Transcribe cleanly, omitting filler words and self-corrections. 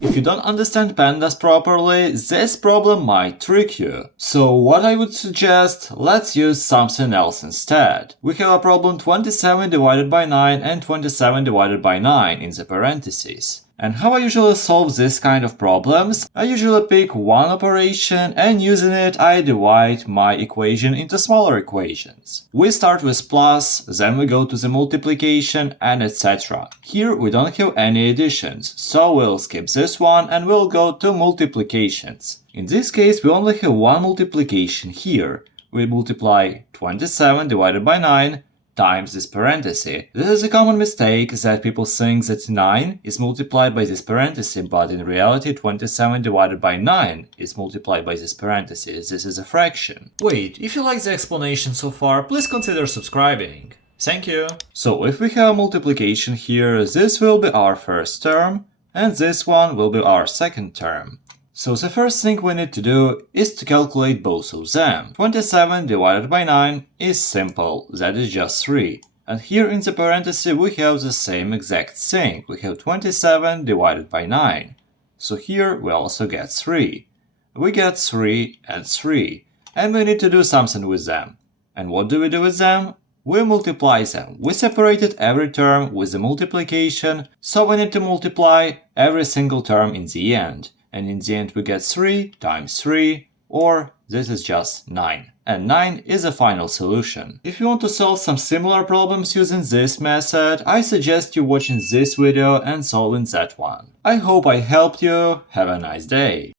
If you don't understand PEMDAS properly, this problem might trick you. So what I would suggest, let's use something else instead. We have a problem 27 divided by 9 and 27 divided by 9 in the parentheses. And how I usually solve this kind of problems, I usually pick one operation and using it I divide my equation into smaller equations. We start with plus, then we go to the multiplication and etc. Here we don't have any additions, so we'll skip this one and we'll go to multiplications. In this case we only have one multiplication here. We multiply 27 divided by 9 times this parenthesis. This is a common mistake that people think that 9 is multiplied by this parenthesis, but in reality 27 divided by 9 is multiplied by this parenthesis. This is a fraction. Wait, if you like the explanation so far, please consider subscribing. Thank you. So if we have a multiplication here, this will be our first term, and this one will be our second term. So the first thing we need to do is to calculate both of them. 27 divided by 9 is simple, that is just 3. And here in the parenthesis we have the same exact thing. We have 27 divided by 9. So here we also get 3. We get 3 and 3. And we need to do something with them. And what do we do with them? We multiply them. We separated every term with the multiplication, so we need to multiply every single term in the end. And in the end we get 3 times 3, or this is just 9. And 9 is the final solution. If you want to solve some similar problems using this method, I suggest you watching this video and solving that one. I hope I helped you. Have a nice day.